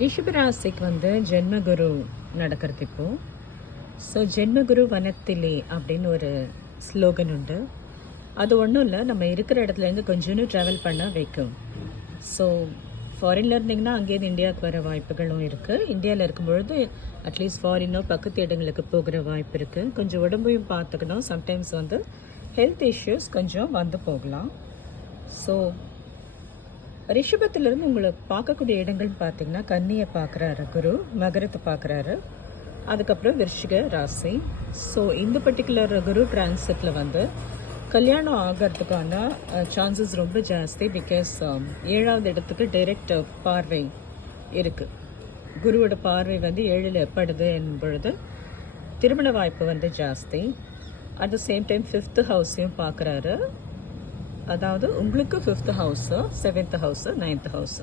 ரிஷபராசிக்கு ஜென்மகுரு நடக்கிறது இப்போ. ஸோ ஜென்மகுரு வனத்திலே அப்படின்னு ஒரு ஸ்லோகன் உண்டு. அது ஒன்றும் இல்லை, நம்ம இருக்கிற இடத்துலேருந்து கொஞ்சோன்னு ட்ராவல் பண்ண வைக்கும். ஸோ ஃபாரினில் இருந்தீங்கன்னா அங்கேயிருந்து இந்தியாவுக்கு வர வாய்ப்புகளும் இருக்குது. இந்தியாவில் இருக்கும்பொழுது அட்லீஸ்ட் ஃபாரினோ பக்கத்து இடங்களுக்கு போகிற வாய்ப்பு இருக்குது. கொஞ்சம் உடம்பையும் பார்த்துக்கணும். சம்டைம்ஸ் ஹெல்த் இஷ்யூஸ் கொஞ்சம் போகலாம். ஸோ ரிஷபத்திலிருந்து உங்களை பார்க்கக்கூடிய இடங்கள்னு பார்த்தீங்கன்னா கன்னியை பார்க்குறாரு குரு, மகரத்தை பார்க்குறாரு, அதுக்கப்புறம் விருச்சிக ராசி. ஸோ இந்த பர்டிகுலர் குரு டிரான்சிட்டில் கல்யாணம் ஆகிறதுக்கான சான்சஸ் ரொம்ப ஜாஸ்தி. பிகாஸ் 7வது இடத்துக்கு டைரக்ட் பார்வை இருக்குது. குருவோட பார்வை 7ல் ஏற்படுது என்பொழுது திருமண வாய்ப்பு ஜாஸ்தி. At the same time 5th ஹவுஸையும் பார்க்குறாரு. அதாவது உங்களுக்கு 5th house, 7th house, 9th house.